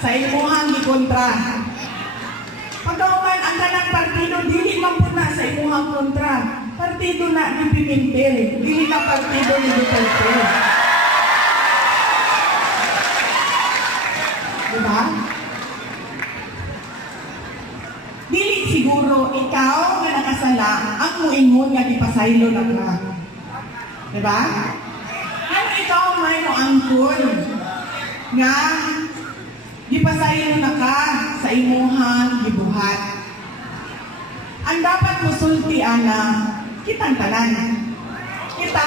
sa imuhang gikontra. Pagkauman ang kanang partido dili man pud na sa imuhang kontra. Partido na ni Pimentel, dili na partido ni Duterte. Diba? Dili siguro ikaw nga nakasala ang muingon nga gipasaylo na ka. Diba? Ano ikaw may mo angkon nga gipasaylo na ka sa imuhang gibuhat. Ang dapat musulti ana kitang tanan. Kita